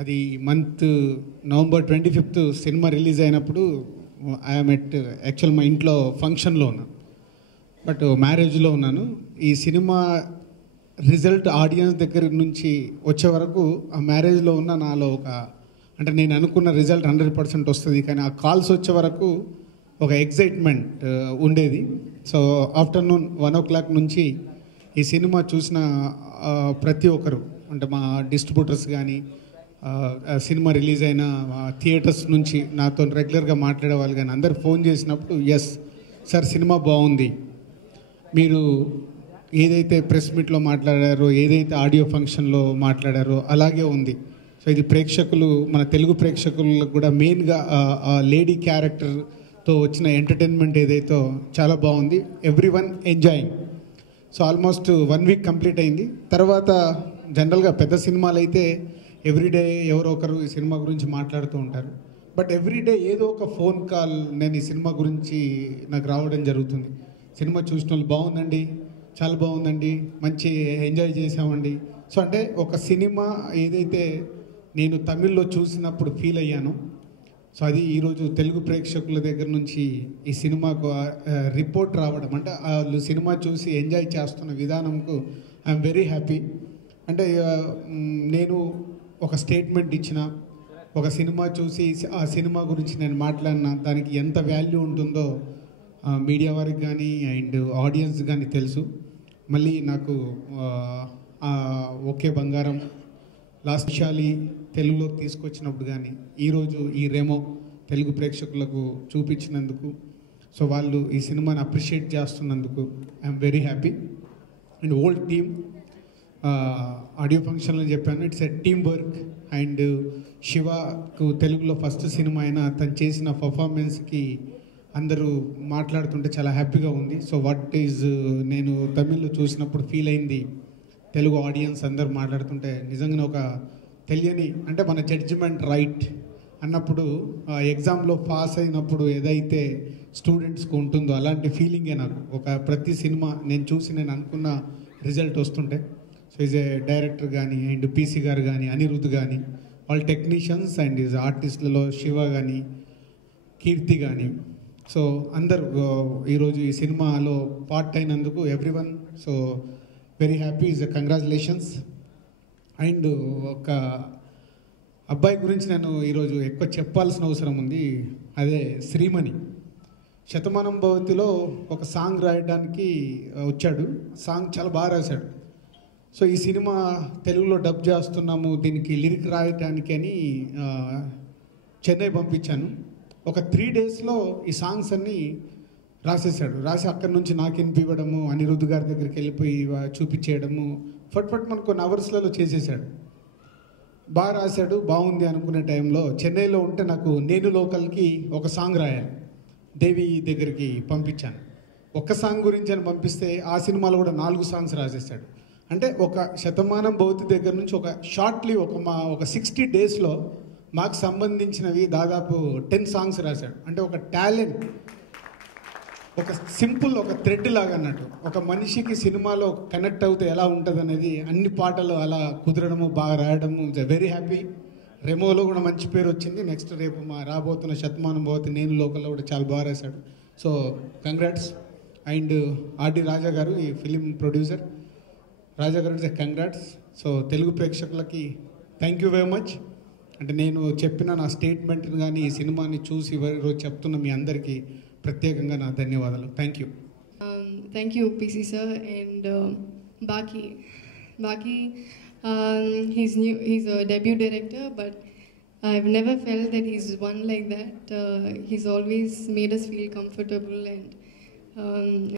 అది month November 25th cinema release అయినప్పుడు I'm at actual మా ఇంట్లో ఫంక్షన్లో ఉన్నాను, బట్ మ్యారేజ్లో ఉన్నాను. ఈ సినిమా రిజల్ట్ ఆడియన్స్ దగ్గర నుంచి వచ్చే వరకు ఆ మ్యారేజ్లో ఉన్న నాలో అంటే నేను అనుకున్న రిజల్ట్ 100% వస్తుంది, కానీ ఆ కాల్స్ వచ్చే వరకు ఒక ఎగ్జైట్మెంట్ ఉండేది. సో ఆఫ్టర్నూన్ 1 o'clock నుంచి ఈ సినిమా చూసిన ప్రతి ఒక్కరు, అంటే మా డిస్ట్రిబ్యూటర్స్ కానీ, సినిమా రిలీజ్ అయిన థియేటర్స్ నుంచి నాతో రెగ్యులర్గా మాట్లాడే వాళ్ళు కానీ అందరు ఫోన్ చేసినప్పుడు, ఎస్ సార్ సినిమా బాగుంది, మీరు ఏదైతే ప్రెస్ మీట్లో మాట్లాడారో, ఏదైతే ఆడియో ఫంక్షన్లో మాట్లాడారో అలాగే ఉంది. సో ఇది ప్రేక్షకులు, మన తెలుగు ప్రేక్షకులకు కూడా మెయిన్గా లేడీ క్యారెక్టర్తో వచ్చిన ఎంటర్టైన్మెంట్ ఏదైతే చాలా బాగుంది, everyone enjoying. So almost 1 week complete అయింది. తర్వాత జనరల్గా పెద్ద సినిమాలు అయితే ఎవ్రీడే ఎవరో ఒకరు ఈ సినిమా గురించి మాట్లాడుతూ ఉంటారు, బట్ ఎవ్రీడే ఏదో ఒక ఫోన్ కాల్ నేను ఈ సినిమా గురించి నాకు రావడం జరుగుతుంది. సినిమా చూసిన వాళ్ళు బాగుందండి, చాలా బాగుందండి, మంచి ఎంజాయ్ చేసామండి. సో అంటే ఒక సినిమా ఏదైతే నేను తమిళ్లో చూసినప్పుడు ఫీల్ అయ్యానో, సో అది ఈరోజు తెలుగు ప్రేక్షకుల దగ్గర నుంచి ఈ సినిమాకు రిపోర్ట్ రావడం, అంటే వాళ్ళు సినిమా చూసి ఎంజాయ్ చేస్తున్న విధానంకు ఐఎమ్ వెరీ హ్యాపీ. అంటే నేను ఒక స్టేట్మెంట్ ఇచ్చిన, ఒక సినిమా చూసి ఆ సినిమా గురించి నేను మాట్లాడినా దానికి ఎంత వాల్యూ ఉంటుందో మీడియా వారికి కానీ అండ్ ఆడియన్స్ కానీ తెలుసు. మళ్ళీ నాకు ఒకే బంగారం, లాస్ట్ శాలి తెలుగులో తీసుకొచ్చినప్పుడు కానీ, ఈరోజు ఈ రెమో తెలుగు ప్రేక్షకులకు చూపించినందుకు, సో వాళ్ళు ఈ సినిమాని అప్రిషియేట్ చేస్తున్నందుకు I'm very happy. And old team, audio ఫంక్షన్లో చెప్పాను, it's a team work. And శివకు తెలుగులో ఫస్ట్ సినిమా అయినా తను చేసిన పర్ఫార్మెన్స్కి అందరూ మాట్లాడుతుంటే చాలా హ్యాపీగా ఉంది. సో వాట్ ఈజ్ నేను తమిళ్లో చూసినప్పుడు ఫీల్ అయింది, తెలుగు ఆడియన్స్ అందరూ మాట్లాడుతుంటే నిజంగానే ఒక తెలియని, అంటే మన జడ్జిమెంట్ రైట్ అన్నప్పుడు ఎగ్జామ్లో పాస్ అయినప్పుడు ఏదైతే స్టూడెంట్స్కి ఉంటుందో అలాంటి ఫీలింగే నాకు ఒక ప్రతి సినిమా నేను చూసి నేను అనుకున్న రిజల్ట్ వస్తుంటే. సో ఈజ్ ఏ డైరెక్టర్ కానీ అండ్ పీసీ గారు కానీ, అనిరుద్ధ్ కానీ, వాళ్ళ టెక్నీషియన్స్ అండ్ ఈజ్ ఆర్టిస్టులలో శివ కానీ, కీర్తి కానీ, సో అందరు ఈరోజు ఈ సినిమాలో పార్ట్ అయినందుకు everyone so very happy, is congratulations. And ఒక అబ్బాయి గురించి నేను ఈరోజు ఎక్కువ చెప్పాల్సిన అవసరం ఉంది, అదే శ్రీమణి. శతమానం భవతిలో ఒక సాంగ్ రాయడానికి వచ్చాడు, సాంగ్ చాలా బాగా రాశాడు. సో ఈ సినిమా తెలుగులో డబ్ చేస్తున్నాము, దీనికి లిరిక్ రాయటానికి అని చెన్నై పంపించాను. ఒక 3 daysలో ఈ సాంగ్స్ అన్నీ రాసేసాడు. రాసి అక్కడి నుంచి నాకు వినిపివ్వడము, అనిరుద్ధ్ గారి దగ్గరికి వెళ్ళిపోయి చూపించేయడము, ఫట్ మనకు కొన్ని అవర్స్లలో చేసేసాడు. బాగా రాశాడు, బాగుంది అనుకునే టైంలో చెన్నైలో ఉంటే నాకు నేను లోకల్కి ఒక సాంగ్ రాయాలి, దేవి దగ్గరికి పంపించాను. ఒక్క సాంగ్ గురించి అని పంపిస్తే ఆ సినిమాలో కూడా 4 songs రాసేసాడు. అంటే ఒక శతమానం భవతి దగ్గర నుంచి ఒక షార్ట్లీ ఒక 60 daysలో మాకు సంబంధించినవి దాదాపు 10 songs రాశాడు. అంటే ఒక టాలెంట్, ఒక సింపుల్ ఒక థ్రెడ్ లాగా అన్నట్టు, ఒక మనిషికి సినిమాలో కనెక్ట్ అవుతే ఎలా ఉంటుంది అనేది అన్ని పాటలు అలా కుదరడము, బాగా రాయడము, వెరీ హ్యాపీ. రెమోలో కూడా మంచి పేరు వచ్చింది. నెక్స్ట్ రేపు మా రాబోతున్న శతమానం భవతి నేను లోకల్లో కూడా చాలా బాగా రాశాడు. So congrats. అండ్ ఆర్డి రాజా గారు ఈ ఫిలిం ప్రొడ్యూసర్, రాజా గారు కంగ్రాట్స్. సో తెలుగు ప్రేక్షకులకి థ్యాంక్ యూ వెరీ మచ్. అంటే నేను చెప్పిన నా స్టేట్మెంట్ని కానీ ఈ సినిమాని చూసి ఈరోజు చెప్తున్న మీ అందరికీ ప్రత్యేకంగా నా ధన్యవాదాలు. Thank you. Thank you PC sir. And బాకీ he's a debut director, but I've never felt that he's one like that. He's always made us feel comfortable and